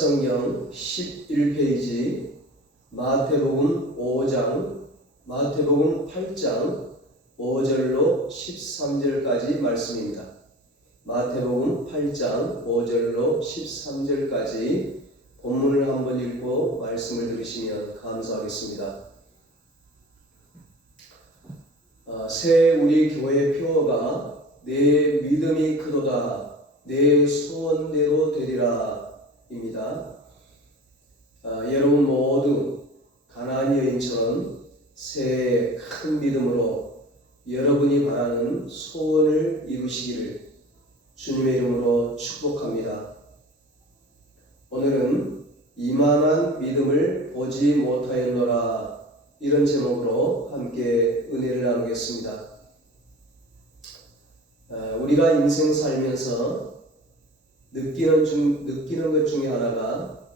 성경 11페이지 마태복음 5장, 마태복음 8장 5절로 13절까지 말씀입니다. 마태복음 8장 5절로 13절까지 본문을 한번 읽고 말씀을 들으시면 감사하겠습니다. 새 우리 교회 표어가 내 믿음이 크도다 내 소원대로 되리라 입니다. 여러분 모두 가나안 여인처럼 새 큰 믿음으로 여러분이 바라는 소원을 이루시기를 주님의 이름으로 축복합니다. 오늘은 이만한 믿음을 보지 못하였노라, 이런 제목으로 함께 은혜를 나누겠습니다. 우리가 인생 살면서 느끼는 것 중에 하나가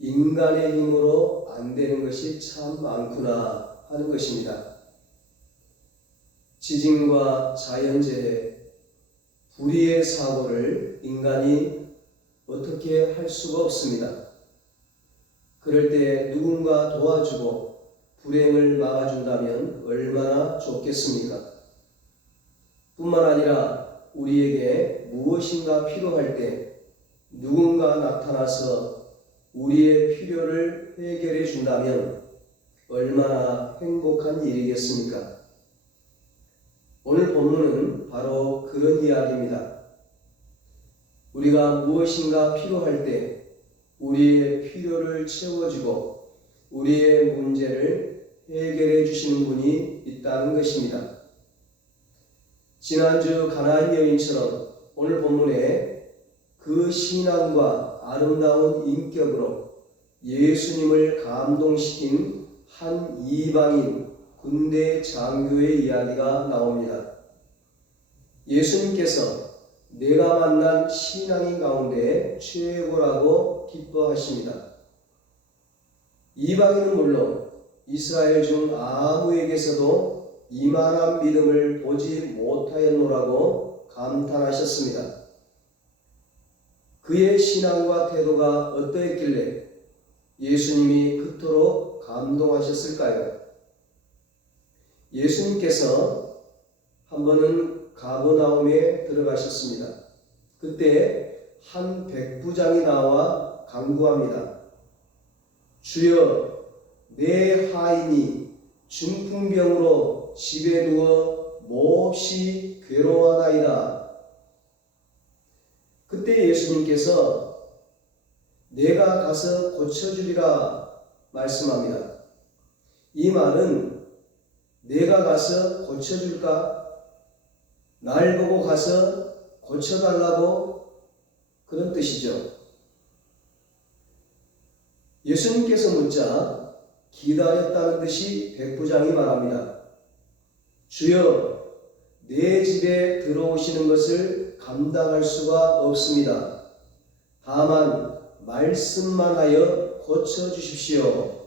인간의 힘으로 안 되는 것이 참 많구나 하는 것입니다. 지진과 자연재해, 불의의 사고를 인간이 어떻게 할 수가 없습니다. 그럴 때 누군가 도와주고 불행을 막아준다면 얼마나 좋겠습니까? 뿐만 아니라 우리에게 무엇인가 필요할 때 누군가 나타나서 우리의 필요를 해결해 준다면 얼마나 행복한 일이겠습니까? 오늘 본문은 바로 그런 이야기입니다. 우리가 무엇인가 필요할 때 우리의 필요를 채워주고 우리의 문제를 해결해 주시는 분이 있다는 것입니다. 지난주 가나안 여인처럼 오늘 본문에 그 신앙과 아름다운 인격으로 예수님을 감동시킨 한 이방인 군대 장교의 이야기가 나옵니다. 예수님께서 내가 만난 신앙인 가운데 최고라고 기뻐하십니다. 이방인은 물론 이스라엘 중 아무에게서도 이만한 믿음을 보지 못하였노라고 감탄하셨습니다. 그의 신앙과 태도가 어떠했길래 예수님이 그토록 감동하셨을까요? 예수님께서 한 번은 가버나움에 들어가셨습니다. 그때 한 백부장이 나와 간구합니다. 주여, 내 하인이 중풍병으로 집에 누워 몹시 괴로워하나이다. 그때 예수님께서 내가 가서 고쳐주리라 말씀합니다. 이 말은 내가 가서 고쳐줄까? 날 보고 가서 고쳐달라고 그런 뜻이죠. 예수님께서 묻자 기다렸다는 듯이 백부장이 말합니다. 주여, 내 집에 들어오시는 것을 감당할 수가 없습니다. 다만 말씀만 하여 고쳐주십시오.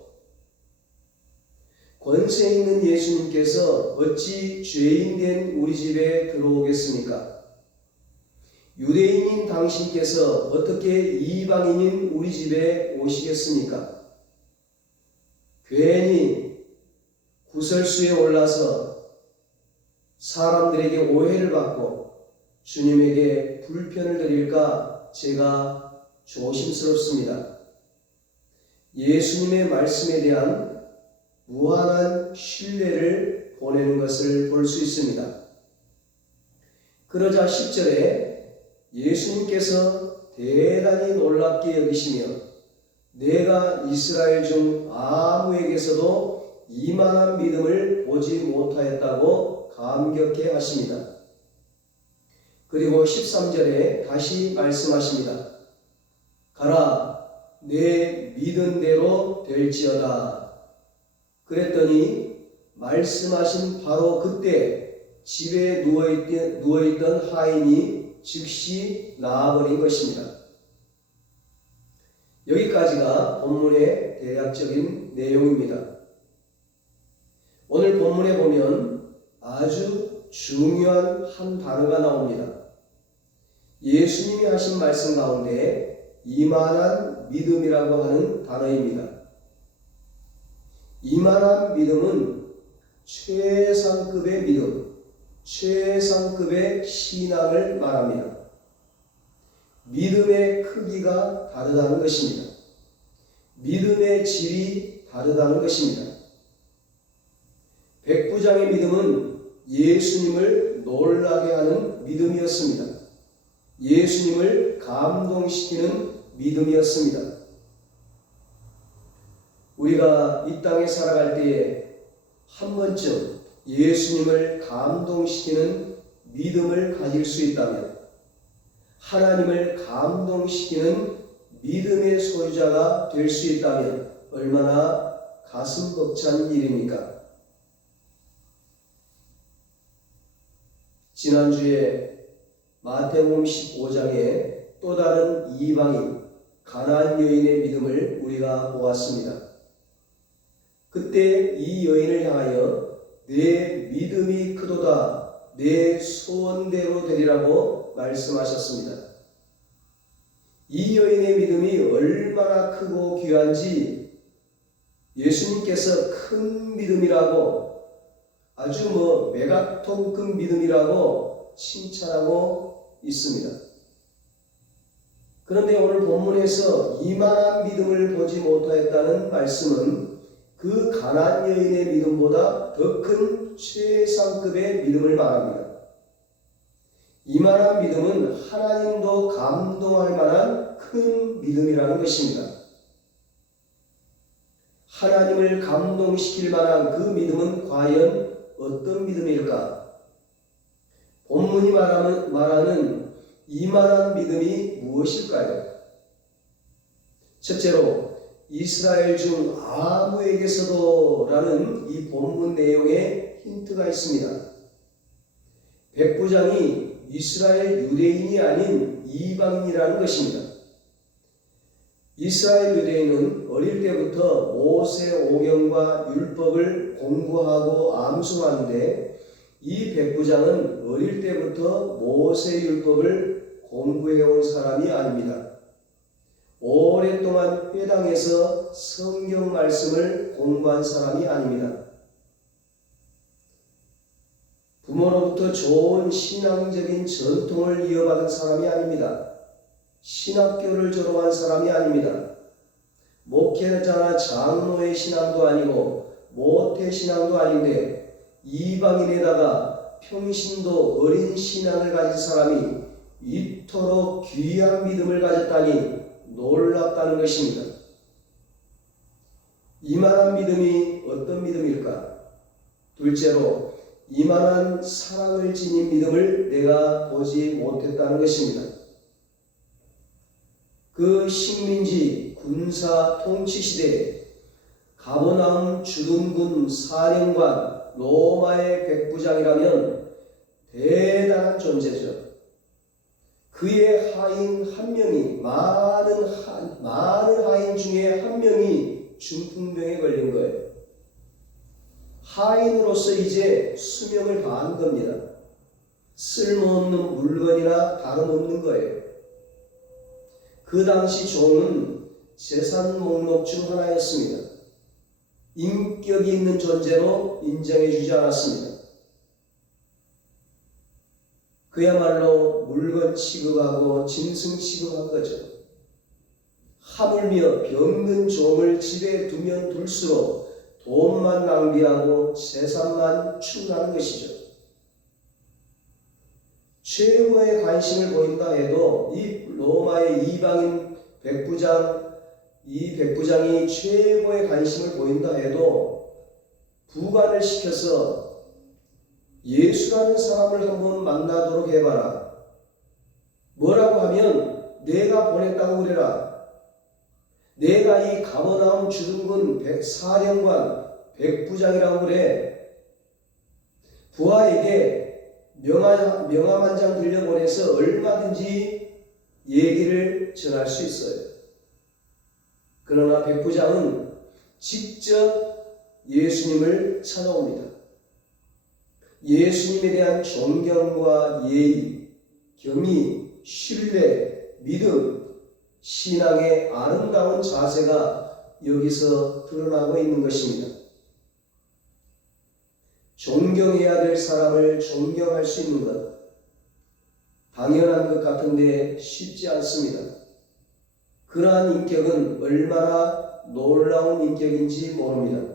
권세 있는 예수님께서 어찌 죄인된 우리 집에 들어오겠습니까? 유대인인 당신께서 어떻게 이방인인 우리 집에 오시겠습니까? 괜히 구설수에 올라서 사람들에게 오해를 받고 주님에게 불편을 드릴까 제가 조심스럽습니다. 예수님의 말씀에 대한 무한한 신뢰를 보내는 것을 볼 수 있습니다. 그러자 10절에 예수님께서 대단히 놀랍게 여기시며 내가 이스라엘 중 아무에게서도 이만한 믿음을 보지 못하였다고 감격해 하십니다. 그리고 13절에 다시 말씀하십니다. 가라, 내 믿은 대로 될지어다. 그랬더니 말씀하신 바로 그때 집에 누워있던 하인이 즉시 나아버린 것입니다. 여기까지가 본문의 대략적인 내용입니다. 오늘 본문에 보면 아주 중요한 한 단어가 나옵니다. 예수님이 하신 말씀 가운데 이만한 이만한 믿음이라고 하는 단어입니다. 이만한 믿음은 최상급의 믿음, 최상급의 신앙을 말합니다. 믿음의 크기가 다르다는 것입니다. 믿음의 질이 다르다는 것입니다. 백부장의 믿음은 예수님을 놀라게 하는 믿음이었습니다. 예수님을 감동시키는 믿음이었습니다. 우리가 이 땅에 살아갈 때에 한 번쯤 예수님을 감동시키는 믿음을 가질 수 있다면, 하나님을 감동시키는 믿음의 소유자가 될 수 있다면 얼마나 가슴 벅찬 일입니까? 지난주에 마태복음 15장에 또 다른 이방인 가나안 여인의 믿음을 우리가 보았습니다. 그때 이 여인을 향하여 내 믿음이 크도다, 내 소원대로 되리라고 말씀하셨습니다. 이 여인의 믿음이 얼마나 크고 귀한지 예수님께서 큰 믿음이라고, 아주 메가톤급 믿음이라고 칭찬하고 있습니다. 그런데 오늘 본문에서 이만한 믿음을 보지 못하였다는 말씀은 그 가나안 여인의 믿음보다 더 큰 최상급의 믿음을 말합니다. 이만한 믿음은 하나님도 감동할 만한 큰 믿음이라는 것입니다. 하나님을 감동시킬 만한 그 믿음은 과연 어떤 믿음일까? 본문이 말하는 이만한 믿음이 무엇일까요? 첫째로 이스라엘 중 아무에게서도 라는 이 본문 내용에 힌트가 있습니다. 백부장이 이스라엘 유대인이 아닌 이방인이라는 것입니다. 이스라엘 유대인은 어릴 때부터 모세오경과 율법을 공부하고 암송하는데, 이 백부장은 어릴 때부터 모세율법을 공부해온 사람이 아닙니다. 오랫동안 회당에서 성경 말씀을 공부한 사람이 아닙니다. 부모로부터 좋은 신앙적인 전통을 이어받은 사람이 아닙니다. 신학교를 졸업한 사람이 아닙니다. 목회자나 장로의 신앙도 아니고 모태신앙도 아닌데 이방인에다가 평신도 어린 신앙을 가진 사람이 이토록 귀한 믿음을 가졌다니 놀랍다는 것입니다. 이만한 믿음이 어떤 믿음일까? 둘째로 이만한 사랑을 지닌 믿음을 내가 보지 못했다는 것입니다. 그 식민지 군사 통치 시대에 가버나움 주둔군 사령관 로마의 백부장이라면 대단한 존재죠. 그의 하인 한 명이 많은 하인 중에 한 명이 중풍병에 걸린 거예요. 하인으로서 이제 수명을 다한 겁니다. 쓸모없는 물건이나 다름없는 거예요. 그 당시 종은 재산 목록 중 하나였습니다. 인격이 있는 존재로 인정해 주지 않았습니다. 그야말로 물건 취급하고 짐승 취급한 거죠. 하물며 병든 종을 집에 두면 둘수록 돈만 낭비하고 재산만 축나는 것이죠. 최고의 관심을 보인다 해도 이 로마의 이방인 이 백부장이 최고의 관심을 보인다 해도 부관을 시켜서 예수라는 사람을 한번 만나도록 해봐라. 뭐라고 하면 내가 보냈다고 그래라. 내가 이 가버나움 주둔군 사령관 백부장이라고 그래. 부하에게 명함 한 장 들려보내서 얼마든지 얘기를 전할 수 있어요. 그러나 백부장은 직접 예수님을 찾아옵니다. 예수님에 대한 존경과 예의, 경의, 신뢰, 믿음, 신앙의 아름다운 자세가 여기서 드러나고 있는 것입니다. 존경해야 될 사람을 존경할 수 있는 것, 당연한 것 같은데 쉽지 않습니다. 그러한 인격은 얼마나 놀라운 인격인지 모릅니다.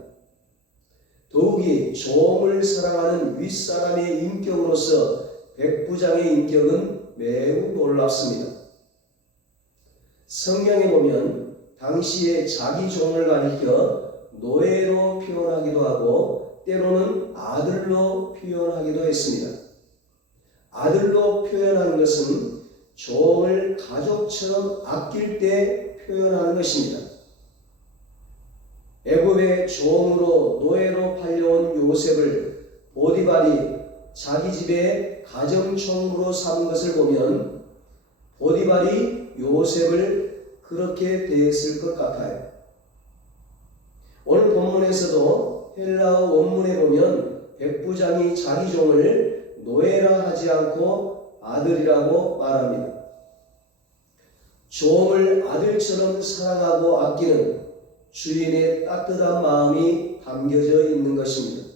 더욱이 종을 사랑하는 윗사람의 인격으로서 백부장의 인격은 매우 놀랍습니다. 성경에 보면 당시에 자기 종을 가리켜 노예로 표현하기도 하고 때로는 아들로 표현하기도 했습니다. 아들로 표현하는 것은 종을 가족처럼 아낄 때 표현하는 것입니다. 애굽의 종으로 노예로 팔려온 요셉을 보디발이 자기 집에 가정총무로 삼은 것을 보면 보디발이 요셉을 그렇게 대했을 것 같아요. 오늘 본문에서도 헬라어 원문에 보면 백부장이 자기 종을 노예라 하지 않고 아들이라고 말합니다. 종을 아들처럼 사랑하고 아끼는 주인의 따뜻한 마음이 담겨져 있는 것입니다.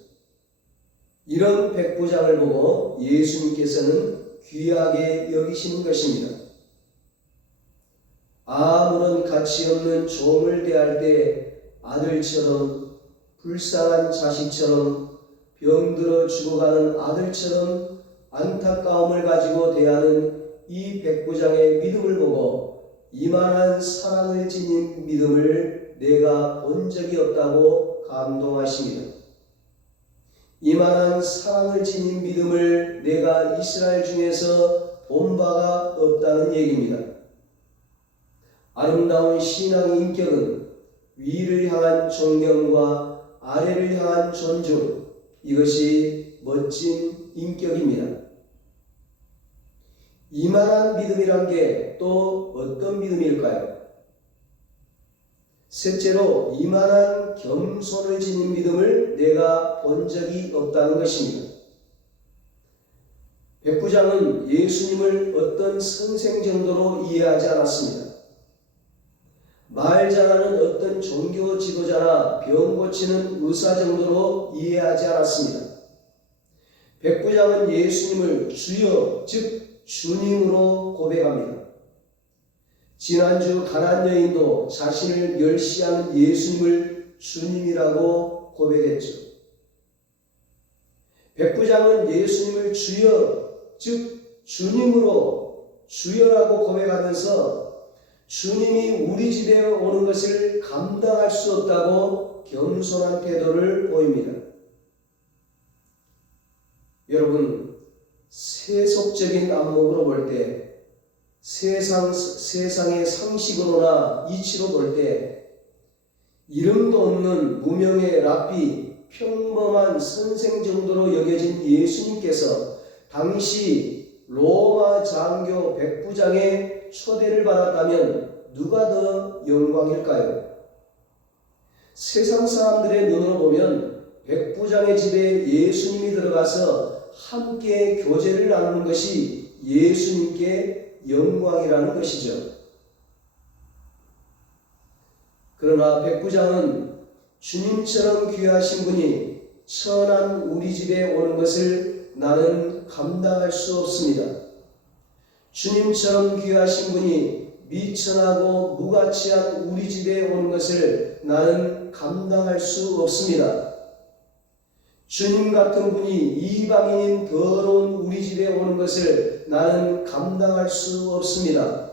이런 백부장을 보고 예수님께서는 귀하게 여기시는 것입니다. 아무런 가치 없는 종을 대할 때 아들처럼, 불쌍한 자식처럼, 병들어 죽어가는 아들처럼 안타까움을 가지고 대하는 이 백부장의 믿음을 보고 이만한 사랑을 지닌 믿음을 내가 본 적이 없다고 감동하십니다. 이만한 사랑을 지닌 믿음을 내가 이스라엘 중에서 본 바가 없다는 얘기입니다. 아름다운 신앙의 인격은 위를 향한 존경과 아래를 향한 존중, 이것이 멋진 인격입니다. 이만한 믿음이란 게 또 어떤 믿음일까요? 셋째로 이만한 겸손을 지닌 믿음을 내가 본 적이 없다는 것입니다. 백부장은 예수님을 어떤 선생 정도로 이해하지 않았습니다. 말 잘하는 어떤 종교 지도자나 병 고치는 의사 정도로 이해하지 않았습니다. 백부장은 예수님을 주여, 즉 주님으로 고백합니다. 지난주 가나안 여인도 자신을 멸시하는 예수님을 주님이라고 고백했죠. 백부장은 예수님을 주여, 즉 주님으로 주여라고 고백하면서 주님이 우리 집에 오는 것을 감당할 수 없다고 겸손한 태도를 보입니다. 여러분, 세속적인 안목으로 볼 때, 세상의 상식으로나 이치로 볼 때 이름도 없는 무명의 랍비, 평범한 선생 정도로 여겨진 예수님께서 당시 로마 장교 백부장의 초대를 받았다면 누가 더 영광일까요? 세상 사람들의 눈으로 보면 백부장의 집에 예수님이 들어가서 함께 교제를 나누는 것이 예수님께 영광이라는 것이죠. 그러나 백부장은 주님처럼 귀하신 분이 천한 우리 집에 오는 것을 나는 감당할 수 없습니다. 주님처럼 귀하신 분이 미천하고 무가치한 우리 집에 오는 것을 나는 감당할 수 없습니다. 주님 같은 분이 이방인인 더러운 우리 집에 오는 것을 나는 감당할 수 없습니다.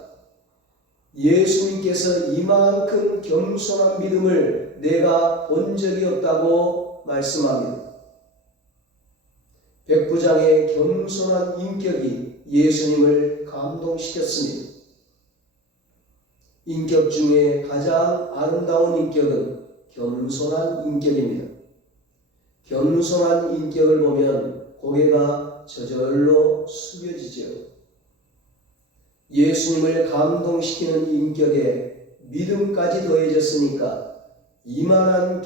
예수님께서 이만큼 겸손한 믿음을 내가 본 적이 없다고 말씀합니다. 백부장의 겸손한 인격이 예수님을 감동시켰습니다. 인격 중에 가장 아름다운 인격은 겸손한 인격입니다. 겸손한 인격을 보면 고개가 저절로 숙여지죠. 예수님을 감동시키는 인격에 믿음까지 더해졌으니까 이만한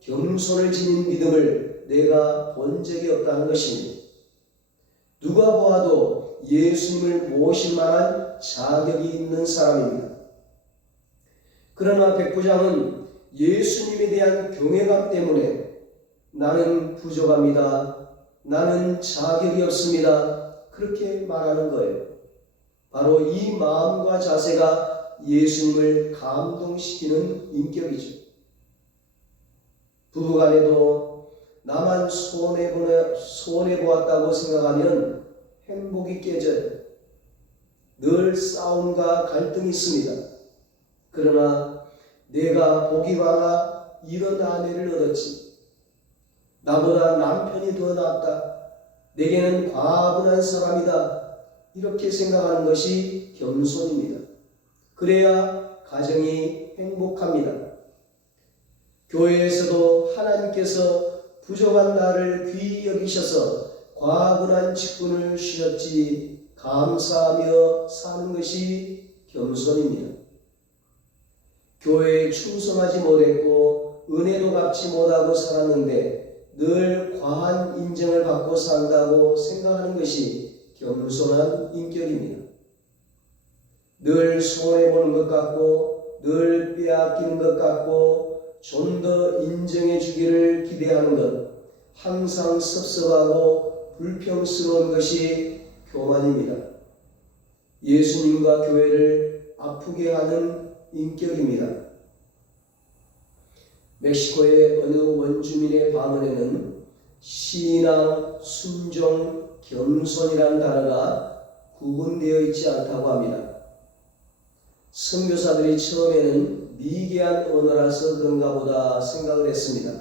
겸손을 지닌 믿음을 내가 본 적이 없다는 것입니다. 누가 보아도 예수님을 모실 만한 자격이 있는 사람입니다. 그러나 백부장은 예수님에 대한 경외감 때문에 나는 부족합니다. 나는 자격이 없습니다. 그렇게 말하는 거예요. 바로 이 마음과 자세가 예수님을 감동시키는 인격이죠. 부부간에도 나만 손해보았다고 생각하면 행복이 깨져요. 늘 싸움과 갈등이 있습니다. 그러나 내가 복이 많아 이런 아내를 얻었지. 나보다 남편이 더 낫다. 내게는 과분한 사람이다. 이렇게 생각하는 것이 겸손입니다. 그래야 가정이 행복합니다. 교회에서도 하나님께서 부족한 나를 귀히 여기셔서 과분한 직분을 주셨지 감사하며 사는 것이 겸손입니다. 교회에 충성하지 못했고 은혜도 갚지 못하고 살았는데 늘 과한 인정을 받고 산다고 생각하는 것이 겸손한 인격입니다. 늘 손해보는 것 같고 늘 빼앗기는 것 같고 좀 더 인정해 주기를 기대하는 것, 항상 섭섭하고 불평스러운 것이 교만입니다. 예수님과 교회를 아프게 하는 인격입니다. 멕시코의 어느 원주민의 방언에는 신앙, 순종, 겸손이라는 단어가 구분되어 있지 않다고 합니다. 선교사들이 처음에는 미개한 언어라서 그런가 보다 생각을 했습니다.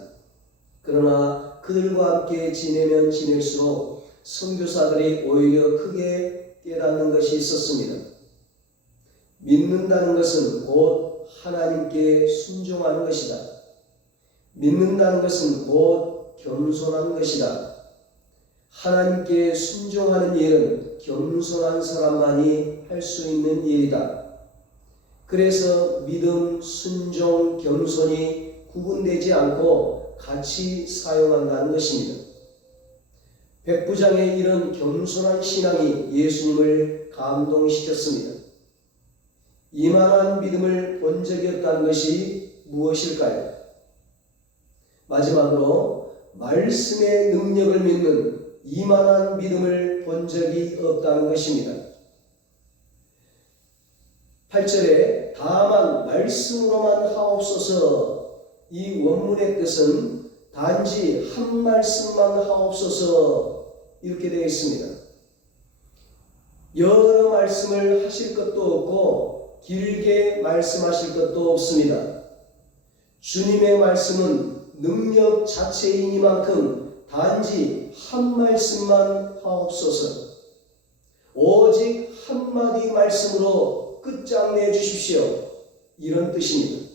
그러나 그들과 함께 지내면 지낼수록 선교사들이 오히려 크게 깨닫는 것이 있었습니다. 믿는다는 것은 곧 하나님께 순종하는 것이다. 믿는다는 것은 곧 겸손한 것이다. 하나님께 순종하는 일은 겸손한 사람만이 할 수 있는 일이다. 그래서 믿음, 순종, 겸손이 구분되지 않고 같이 사용한다는 것입니다. 백부장의 이런 겸손한 신앙이 예수님을 감동시켰습니다. 이만한 믿음을 본 적이 없다는 것이 무엇일까요? 마지막으로 말씀의 능력을 믿는 이만한 믿음을 본 적이 없다는 것입니다. 8절에 다만 말씀으로만 하옵소서, 이 원문의 뜻은 단지 한 말씀만 하옵소서 이렇게 되어 있습니다. 여러 말씀을 하실 것도 없고 길게 말씀하실 것도 없습니다. 주님의 말씀은 능력 자체이니만큼 단지 한 말씀만 하옵소서, 오직 한마디 말씀으로 끝장내 주십시오. 이런 뜻입니다.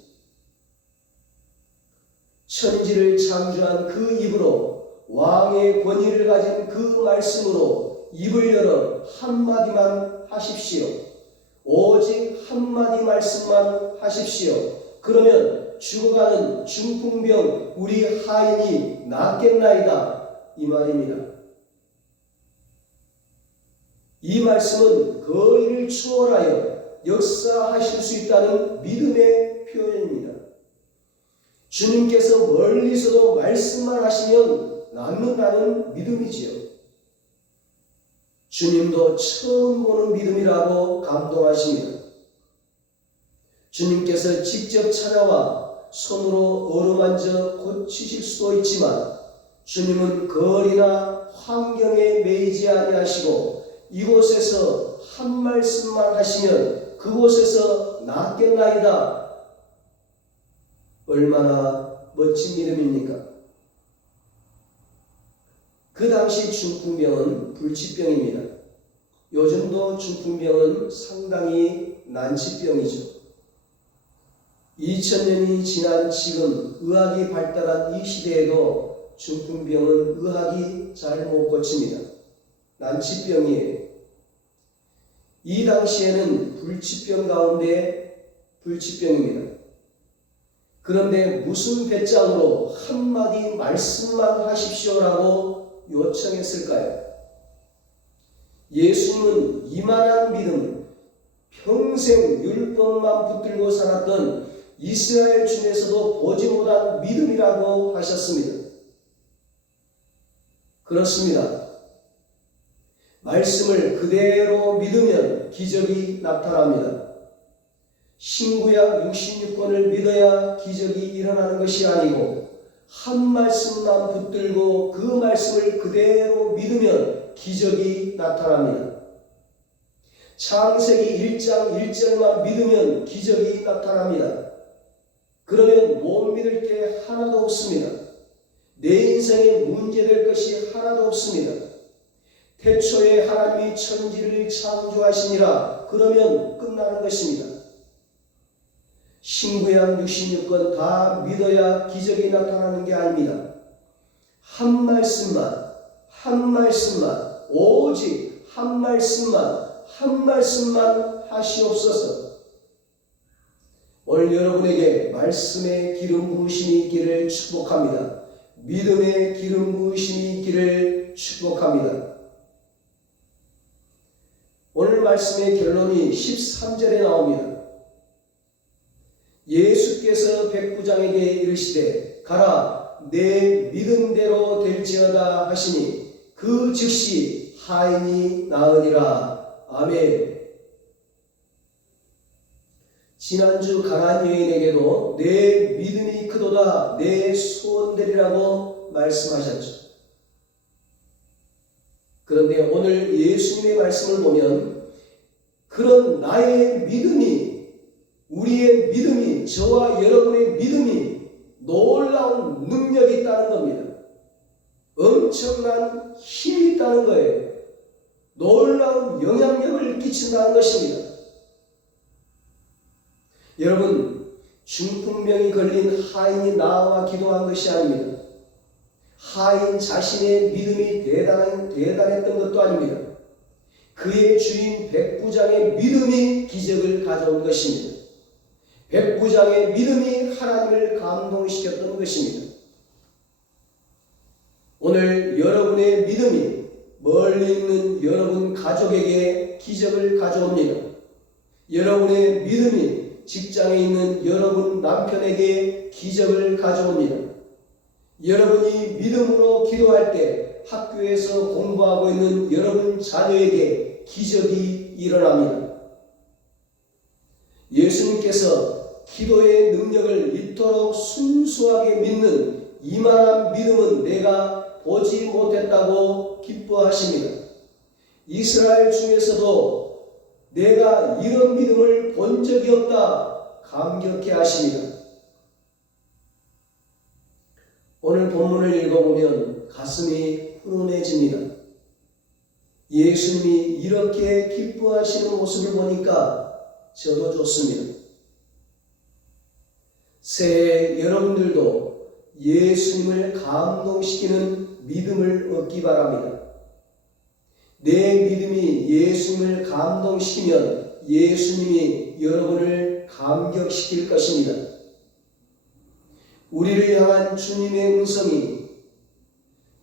천지를 창조한 그 입으로 왕의 권위를 가진 그 말씀으로 입을 열어 한마디만 하십시오. 오직 한마디 말씀만 하십시오. 그러면 죽어가는 중풍병 우리 하인이 낫겠나이다. 이 말입니다. 이 말씀은 거의를 초월하여 역사하실 수 있다는 믿음의 표현입니다. 주님께서 멀리서도 말씀만 하시면 낫는다는 믿음이지요. 주님도 처음 보는 믿음이라고 감동하십니다. 주님께서 직접 찾아와 손으로 어루만져 고치실 수도 있지만 주님은 거리나 환경에 매이지 아니하시고 이곳에서 한 말씀만 하시면 그곳에서 낫겠나이다. 얼마나 멋진 믿음입니까? 그 당시 중풍병은 불치병입니다. 요즘도 중풍병은 상당히 난치병이죠. 2000년이 지난 지금 의학이 발달한 이 시대에도 중풍병은 의학이 잘 못 고칩니다. 난치병이에요. 이 당시에는 불치병 가운데 불치병입니다. 그런데 무슨 배짱으로 한마디 말씀만 하십시오라고 요청했을까요? 예수님은 이만한 믿음, 평생 율법만 붙들고 살았던 이스라엘 중에서도 보지 못한 믿음이라고 하셨습니다. 그렇습니다. 말씀을 그대로 믿으면 기적이 나타납니다. 신구약 66권을 믿어야 기적이 일어나는 것이 아니고 한 말씀만 붙들고 그 말씀을 그대로 믿으면 기적이 나타납니다. 창세기 1장 1절만 믿으면 기적이 나타납니다. 그러면 못 믿을 게 하나도 없습니다. 내 인생에 문제될 것이 하나도 없습니다. 태초에 하나님이 천지를 창조하시니라 그러면 끝나는 것입니다. 신구약 66권 다 믿어야 기적이 나타나는 게 아닙니다. 한 말씀만 오직 한 말씀만 하시옵소서. 오늘 여러분에게 말씀의 기름 부으심이 있기를 축복합니다. 믿음의 기름 부으심이 있기를 축복합니다. 오늘 말씀의 결론이 13절에 나옵니다. 예수께서 백부장에게 이르시되 가라 내 믿음대로 될지어다 하시니 그 즉시 하인이 나으니라. 아멘. 지난주 가나안 여인에게도 내 믿음이 크도다 내 소원되리라고 말씀하셨죠. 그런데 오늘 예수님의 말씀을 보면 그런 나의 믿음이, 우리의 믿음이, 저와 여러분의 믿음이 놀라운 능력이 있다는 겁니다. 엄청난 힘이 있다는 거예요. 놀라운 영향력을 끼친다는 것입니다. 여러분, 중풍병이 걸린 하인이 나와 기도한 것이 아닙니다. 하인 자신의 믿음이 대단했던 것도 아닙니다. 그의 주인 백부장의 믿음이 기적을 가져온 것입니다. 백부장의 믿음이 하나님을 감동시켰던 것입니다. 오늘 여러분의 믿음이 멀리 있는 여러분 가족에게 기적을 가져옵니다. 여러분의 믿음이 직장에 있는 여러분 남편에게 기적을 가져옵니다. 여러분이 믿음으로 기도할 때 학교에서 공부하고 있는 여러분 자녀에게 기적이 일어납니다. 예수님께서 기도의 능력을 이토록 순수하게 믿는 이만한 믿음은 내가 보지 못했다고 기뻐하십니다. 이스라엘 중에서도 내가 이런 믿음을 본 적이 없다 감격해 하십니다. 오늘 본문을 읽어보면 가슴이 훈훈해집니다. 예수님이 이렇게 기뻐하시는 모습을 보니까 저도 좋습니다. 새해 여러분들도 예수님을 감동시키는 믿음을 얻기 바랍니다. 내 믿음이 예수님을 감동시키면 예수님이 여러분을 감격시킬 것입니다. 우리를 향한 주님의 음성이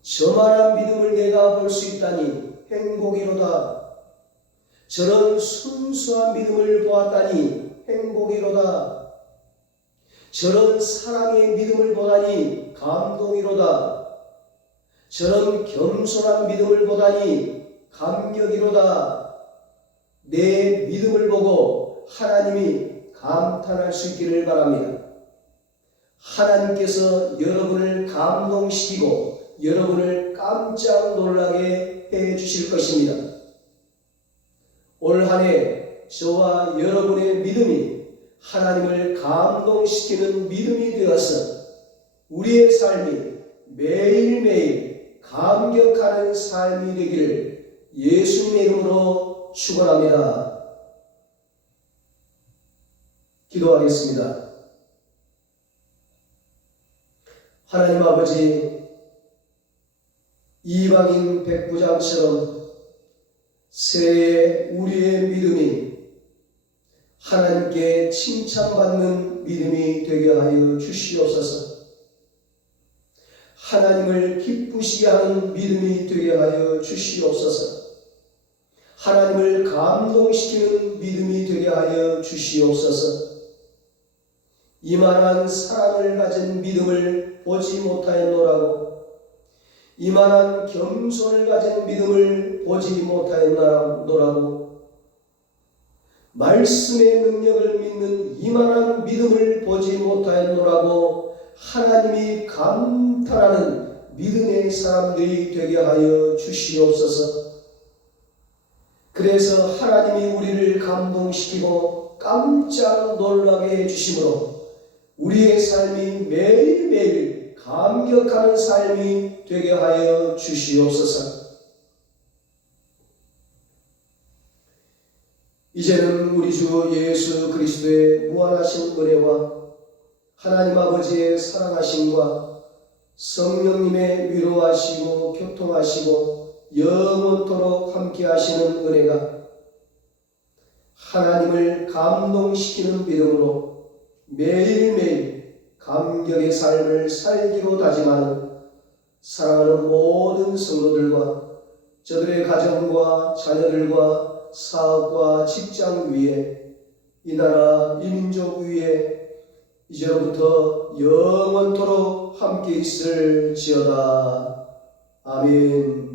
저만한 믿음을 내가 볼 수 있다니 행복이로다. 저런 순수한 믿음을 보았다니 행복이로다. 저런 사랑의 믿음을 보다니 감동이로다. 저런 겸손한 믿음을 보다니 감격이로다. 내 믿음을 보고 하나님이 감탄할 수 있기를 바랍니다. 하나님께서 여러분을 감동시키고 여러분을 깜짝 놀라게 해 주실 것입니다. 올 한 해 저와 여러분의 믿음이 하나님을 감동시키는 믿음이 되어서 우리의 삶이 매일매일 감격하는 삶이 되기를 예수님의 이름으로 축원합니다. 기도하겠습니다. 하나님 아버지, 이방인 백부장처럼 새해 우리의 믿음이 하나님께 칭찬받는 믿음이 되게 하여 주시옵소서. 하나님을 기쁘시게 하는 믿음이 되게 하여 주시옵소서. 하나님을 감동시키는 믿음이 되게 하여 주시옵소서. 이만한 사랑을 가진 믿음을 보지 못하였노라고, 이만한 겸손을 가진 믿음을 보지 못하였노라고, 말씀의 능력을 믿는 이만한 믿음을 보지 못하였노라고 하나님이 감탄하는 믿음의 사람들이 되게 하여 주시옵소서. 그래서 하나님이 우리를 감동시키고 깜짝 놀라게 해주심으로 우리의 삶이 매일매일 감격하는 삶이 되게 하여 주시옵소서. 이제는 우리 주 예수 그리스도의 무한하신 은혜와 하나님 아버지의 사랑하심과 성령님의 위로하시고 교통하시고 영원토록 함께 하시는 은혜가 하나님을 감동시키는 믿음으로 매일매일 감격의 삶을 살기로 다짐하는 사랑하는 모든 성도들과 저들의 가정과 자녀들과 사업과 직장 위에 이 나라 이 민족 위에 이제로부터 영원토록 함께 있을지어다. 아멘.